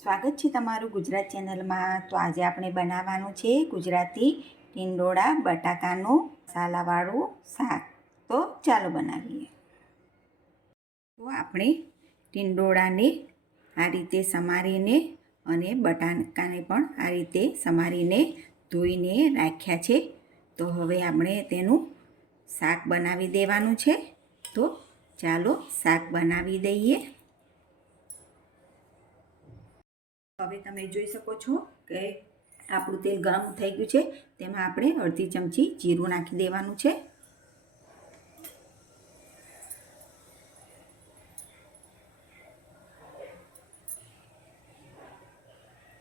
સ્વાગત છે તમારું ગુજરાત ચેનલમાં. તો આજે આપણે બનાવવાનું છે ગુજરાતી ટીંડોળા બટાકાનું મસાલાવાળું શાક. તો ચાલો બનાવીએ. તો આપણે ટીંડોળાને આ રીતે સમારીને અને બટાકાને પણ આ રીતે સમારીને ધોઈને રાખ્યા છે. તો હવે આપણે તેનું શાક બનાવી દેવાનું છે. તો ચાલો શાક બનાવી દઈએ. હવે તમે જોઈ શકો છો કે આપણું તેલ ગરમ થઈ ગયું છે. તેમાં આપણે અડધી ચમચી જીરું નાખી દેવાનું છે.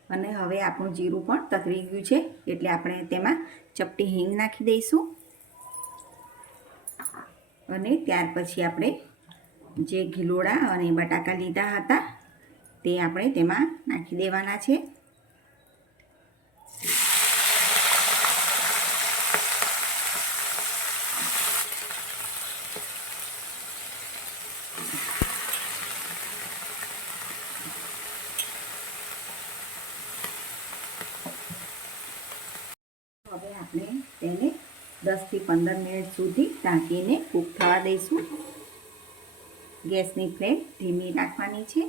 અને હવે આપણું જીરું પણ તતરી ગયું છે, એટલે આપણે તેમાં ચપટી હિંગ નાખી દઈશું. અને ત્યાર પછી આપણે જે ગિલોડા અને બટાકા લીધા હતા તે આપણે તેમાં નાખી દેવાના છે. હવે આપણે તેને દસથી પંદર મિનિટ સુધી ઢાંકીને કૂક થવા દઈશું. ગેસની ફ્લેમ ધીમી રાખવાની છે.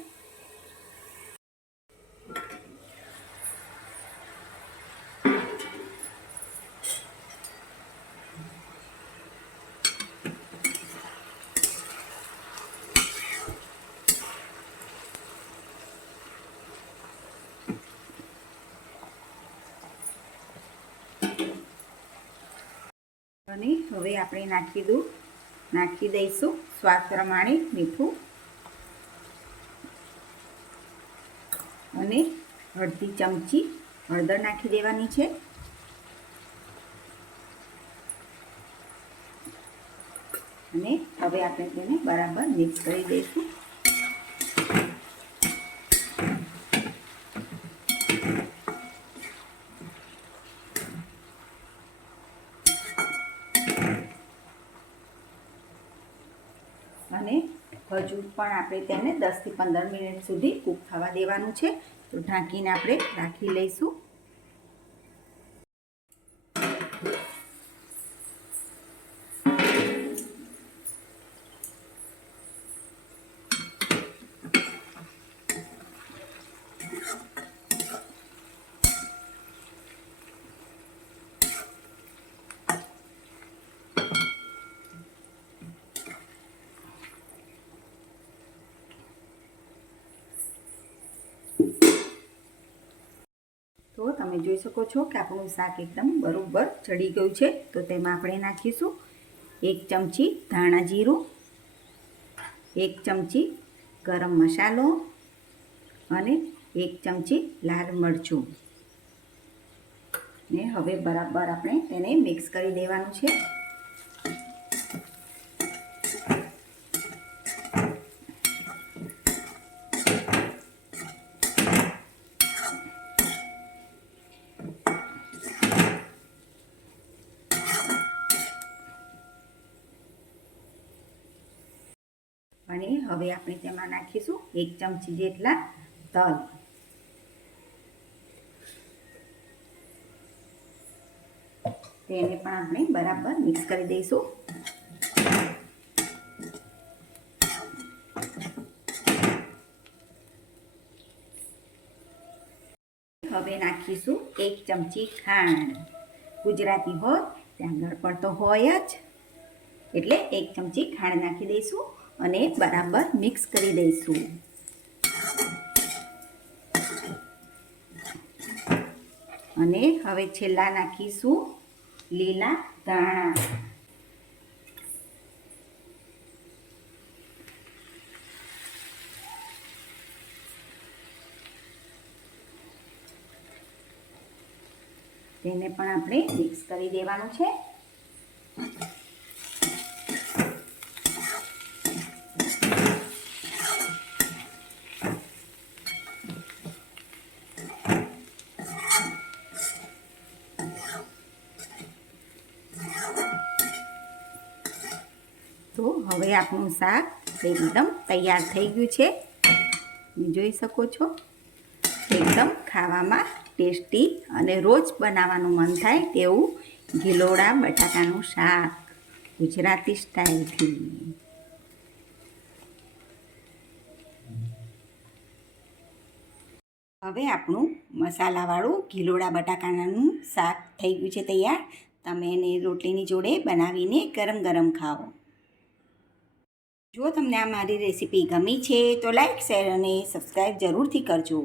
અને હવે આપણે નાખી દઉં, નાખી દઈશું સ્વાદ પ્રમાણે મીઠું. અને અડધી ચમચી હળદર નાખી દેવાની છે. અને હવે આપણે તેને બરાબર મિક્સ કરી દઈશું અને હજુ પણ આપણે તેને દસથી પંદર મિનિટ સુધી કૂક થવા દેવાનું છે. તો ઢાંકીને આપણે રાખી લઈશું. તો તમે જોઈ શકો છો કે આપણું શાક એકદમ બરાબર ચડી ગયું છે. તો તેમાં આપણે નાખીશું એક ચમચી ધાણા જીરું, એક ચમચી ગરમ મસાલો અને એક ચમચી લાલ મરચું. ને હવે બરાબર આપણે તેને મિક્સ કરી દેવાનું છે. અને હવે આપણે તેમાં નાખીશું એક ચમચી જેટલા તલ. તેને પણ આપણે બરાબર મિક્સ કરી દઈશું. હવે નાખીશું એક ચમચી ખાંડ. ગુજરાતી હોય ત્યાં ગળપણ તો હોય જ. એટલે એક ચમચી ખાંડ નાખી દઈશું. અને બરાબર મિક્સ કરી દઈશું. અને હવે છેલ્લા નાખીશું લીલા ધાણા. તેને પણ આપણે મિક્સ કરી દેવાનું છે. તો હવે આપણું શાક એકદમ તૈયાર થઈ ગયું છે. જોઈ શકો છો. એકદમ ખાવામાં ટેસ્ટી અને રોજ બનાવવાનું મન થાય તેવું ગિલોડા બટાકાનું શાક ગુજરાતી સ્ટાઇલથી. હવે આપણું મસાલાવાળું ગિલોડા બટાકાનું શાક થઈ ગયું છે તૈયાર. તમે એને રોટલીની જોડે બનાવીને ગરમ ગરમ ખાઓ. જો તમને આ મારી રેસીપી ગમી છે તો લાઇક શેર અને સબસ્ક્રાઈબ જરૂરથી કરજો.